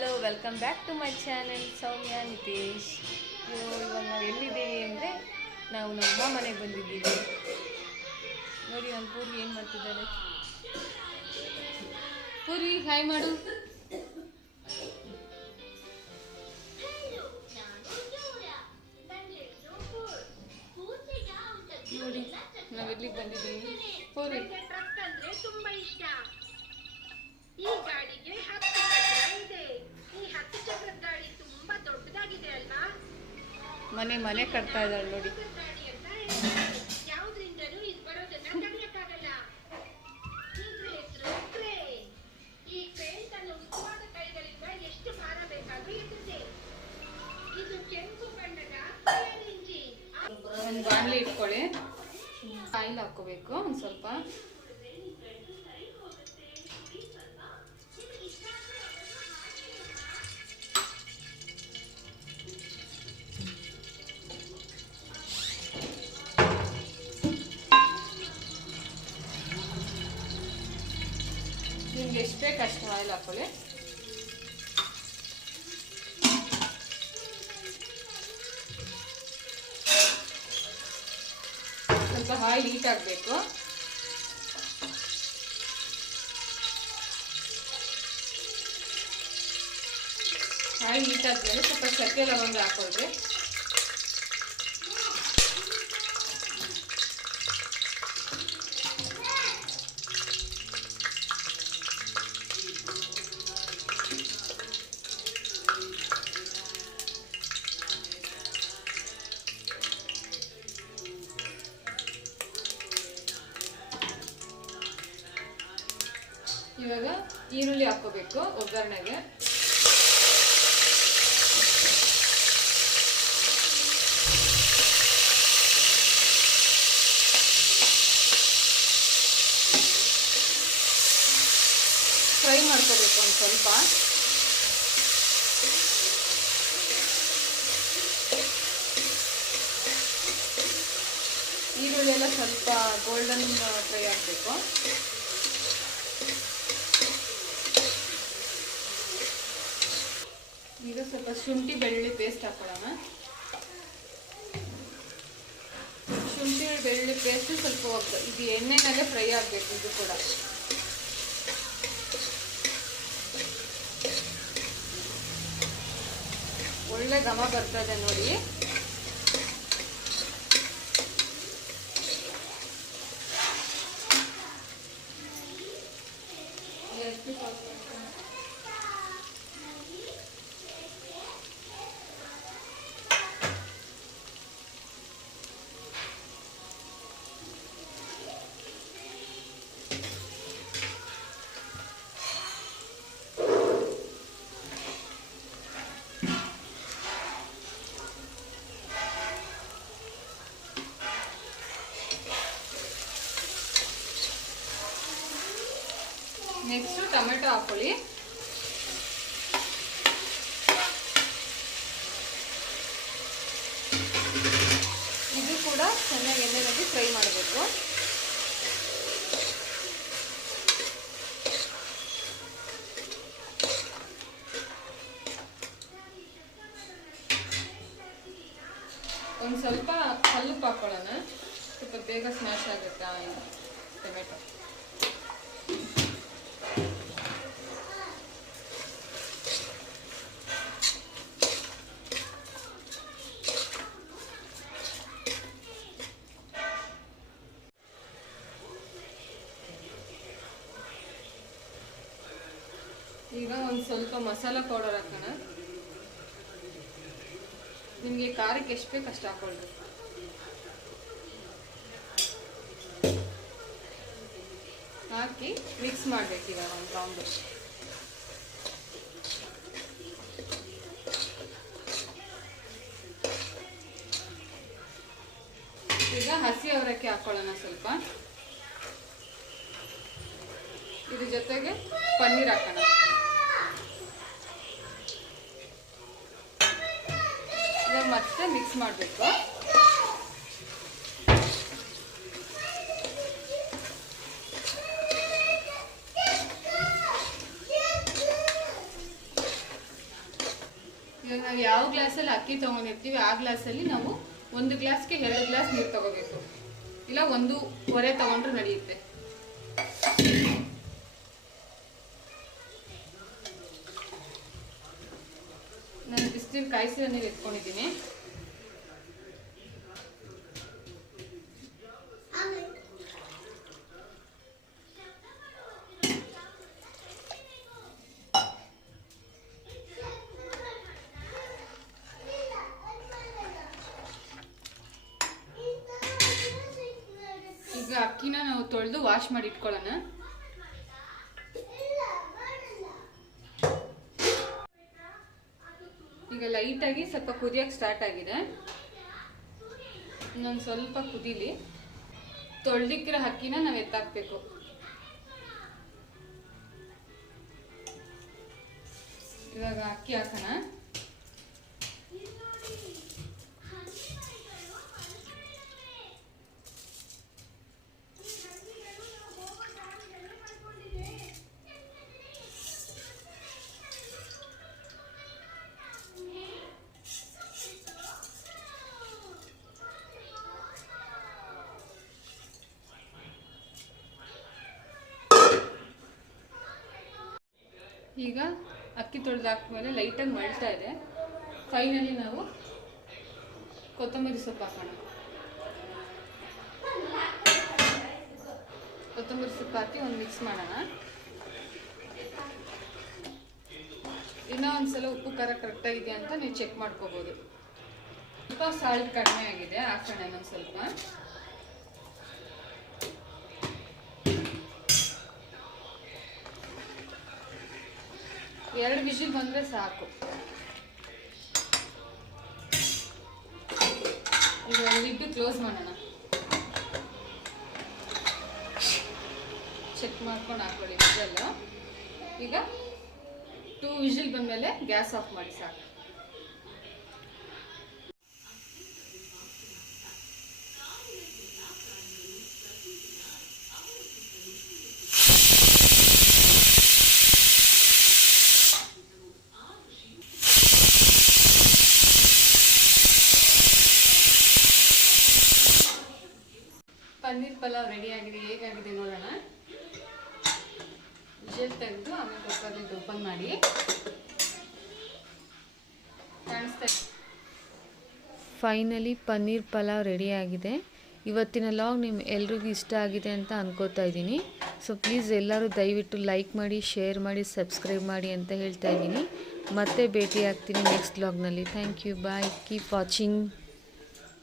Hello welcome back to my channel Soumya Nitesh ಇವಾಗ ನಾವು ಎಲ್ಲಿದ್ದೀವಿ ಅಂದರೆ ನಾವು ನಮ್ಮ ಮನೆಗೆ ಬಂದಿದ್ದೀವಿ. ನೋಡಿ, ನಮ್ಮ ಪೂರ್ವಿ ಏನು ಮಾಡ್ತಿದ್ದಾರೆ? ಪೂರ್ವಿ ಹಾಯ್ ಮಾಡು. ನೋಡಿ, ನಾವು ಎಲ್ಲಿಗೆ ಬಂದಿದ್ದೀವಿ? ಪೂರ್ವಿ ಈ ಗಾಡಿಗೆ ಇದು ಮನೆ ಕಟ್ತಾ ಇದ್ದಾಳೆ ನೋಡಿ. ಒಂದು ಬಾಣಲಿ ಇಟ್ಕೊಳ್ಳಿ. ಆಯಿಲ್ ಹಾಕೋಬೇಕು ಒಂದು ಸ್ವಲ್ಪ. ಹಾಕೊಳ್ಳಿ ಸ್ವಲ್ಪ ಹಾಯ್ ಹೀಟ್ ಆಗಬೇಕು. ಹಾಯ್ ಹೀಟ್ ಆದ್ಮೇಲೆ ಸ್ವಲ್ಪ ಚಕ್ಕೆ ಲವಂಗ ಹಾಕೊಳ್ರಿ. ಈರುಳ್ಳಿ ಹಾಕೋಬೇಕು ಒಗ್ಗರಣೆಗೆ. ಫ್ರೈ ಮಾಡ್ಕೋಬೇಕು ಒಂದು ಸ್ವಲ್ಪ. ಈರುಳ್ಳಿ ಎಲ್ಲ ಸ್ವಲ್ಪ ಗೋಲ್ಡನ್ ಫ್ರೈ ಆಗಬೇಕು. ಈಗ ಸ್ವಲ್ಪ ಶುಂಠಿ ಬೆಳ್ಳುಳ್ಳಿ ಪೇಸ್ಟ್ ಹಾಕೊಳ್ಳೋಣ. ಶುಂಠಿ ಬೆಳ್ಳುಳ್ಳಿ ಪೇಸ್ಟ್ ಸ್ವಲ್ಪ ಇದು ಎಣ್ಣೆನಲ್ಲೇ ಫ್ರೈ ಆಗಬೇಕು ಇದು ಕೂಡ. ಒಳ್ಳೆ ಘಮ ಬರ್ತದೆ ನೋಡಿ ಎಷ್ಟು ಸ್ವಲ್ಪ ನೆಕ್ಸ್ಟ್ ಟೊಮೆಟೊ ಹಾಕೊಳ್ಳಿ ಇದು ಕೂಡ ಚೆನ್ನಾಗಿ ಎಣ್ಣೆನಲ್ಲಿ ಫ್ರೈ ಮಾಡಬೇಕು. ಒಂದು ಸ್ವಲ್ಪ ಹಲ್ಲು ಹಾಕೊಳ್ಳೋಣ ಸ್ವಲ್ಪ ಬೇಗ ಸ್ಮ್ಯಾಶ್ ಆಗುತ್ತೆ ಟೊಮೆಟೊ? ಈಗ ಒಂದು ಸ್ವಲ್ಪ ಮಸಾಲ ಪೌಡರ್ ಹಾಕೋಣ. ನಿಮಗೆ ಖಾರಕ್ಕೆ ಎಷ್ಟು ಬೇಕು ಅಷ್ಟು ಹಾಕೊಳ್ಳಿ ಹಾಕಿ ಮಿಕ್ಸ್ ಮಾಡಬೇಕು ಇವಾಗ ಒಂದು ಕಾಂಬು ಈಗ ಹಸಿ ಅವರಕ್ಕೆ ಹಾಕೊಳ್ಳೋಣ ಸ್ವಲ್ಪ. ಇದ್ರ ಜೊತೆಗೆ ಪನ್ನೀರ್ ಹಾಕೋಣ. ಮತ್ತೆ ಮಿಕ್ಸ್ ಮಾಡಬೇಕು. ನಾವು ಯಾವ ಗ್ಲಾಸಲ್ಲಿ ಅಕ್ಕಿ ತೊಗೊಂಡಿರ್ತೀವಿ, ಆ ಗ್ಲಾಸಲ್ಲಿ ನಾವು ಒಂದು ಗ್ಲಾಸ್ಗೆ ಎರಡು ಗ್ಲಾಸ್ ನೀರು ತಗೋಬೇಕು. ಇಲ್ಲ, ಒಂದು ಹೊರೆ ತಗೊಂಡ್ರೆ ನಡೆಯುತ್ತೆ. ಬಿಸಿನೀರು ಕಾಯಿಸಿರೋ ನೀರು ಎತ್ಕೊಂಡಿದ್ದೀನಿ. ಈಗ ಅಕ್ಕಿನ ನಾವು ತೊಳೆದು ವಾಶ್ ಮಾಡಿ ಇಟ್ಕೊಳ್ಳೋಣ ಈಗ ಲೈಟಾಗಿ ಸ್ವಲ್ಪ ಕುದಿಯೋಕೆ ಸ್ಟಾರ್ಟ್ ಆಗಿದೆ. ಇನ್ನೊಂದು ಸ್ವಲ್ಪ ಕುದೀಲಿ. ತೊಳ್ದಿಕ್ಕಿರೋ ಅಕ್ಕಿನ ನಾವು ಎತ್ತಾಕ್ಬೇಕು. ಇವಾಗ ಅಕ್ಕಿ ಹಾಕೋಣ. ಈಗ ಅಕ್ಕಿ ತೊಳೆದಾಕ್ಮೇಲೆ ಲೈಟಾಗಿ ಮಳ್ತಾ ಇದೆ. ಫೈನಲಿ ನಾವು ಕೊತ್ತಂಬರಿ ಸೊಪ್ಪು ಹಾಕೋಣ. ಕೊತ್ತಂಬರಿ ಸೊಪ್ಪು ಹಾಕಿ ಒಂದು ಮಿಕ್ಸ್ ಮಾಡೋಣ. ಇನ್ನೂ ಒಂದ್ಸಲ ಉಪ್ಪು ಖಾರ ಕರೆಕ್ಟಾಗಿದೆ ಅಂತ ನೀವು ಚೆಕ್ ಮಾಡ್ಕೋಬೋದು. ಸ್ವಲ್ಪ ಸಾಲ್ಟ್ ಕಡಿಮೆ ಆಗಿದೆ, ಹಾಕೋಣ ಇನ್ನೊಂದು ಸ್ವಲ್ಪ. ಎರಡು ವಿಷಲ್ ಬಂದರೆ ಸಾಕು. ಈಗ ಲಿಡ್ ಕ್ಲೋಸ್ ಮಾಡೋಣ. ಚೆಕ್ ಮಾಡ್ಕೊಂಡು ಹಾಕೊಳ್ಳಿ ವಿಷಲ್ ಈಗ ಟೂ ವಿಷಲ್ ಬಂದಮೇಲೆ ಗ್ಯಾಸ್ ಆಫ್ ಮಾಡಿ ಸಾಕು. ಪನ್ನೀರ್ ಪಲಾವ್ ರೆಡಿ ಆಗಿದೆ, ಹೇಗಾಗಿದೆ ನೋಡೋಣ. ವಿಷಲ್ ತೆಗೆದು ಆಮೇಲೆ ಕುಕ್ಕರ್ಲಿದ್ದು ಓಪನ್ ಮಾಡಿ. ಫೈನಲಿ ಪನ್ನೀರ್ ಪಲಾವ್ ರೆಡಿ ಆಗಿದೆ. ಇವತ್ತಿನ ಲಾಗ್ ನಿಮ್ಮ ಎಲ್ರಿಗೂ ಇಷ್ಟ ಆಗಿದೆ ಅಂತ ಅನ್ಕೋತಾ ಇದ್ದೀನಿ. ಸೊ ಪ್ಲೀಸ್ ಎಲ್ಲರೂ ದಯವಿಟ್ಟು ಲೈಕ್ ಮಾಡಿ ಶೇರ್ ಮಾಡಿ ಸಬ್ಸ್ಕ್ರೈಬ್ ಮಾಡಿ ಅಂತ ಹೇಳ್ತಾ ಇದ್ದೀನಿ. ಮತ್ತೆ ಭೇಟಿ ಆಗ್ತೀನಿ next ಲಾಗ್ನಲ್ಲಿ thank you bye keep watching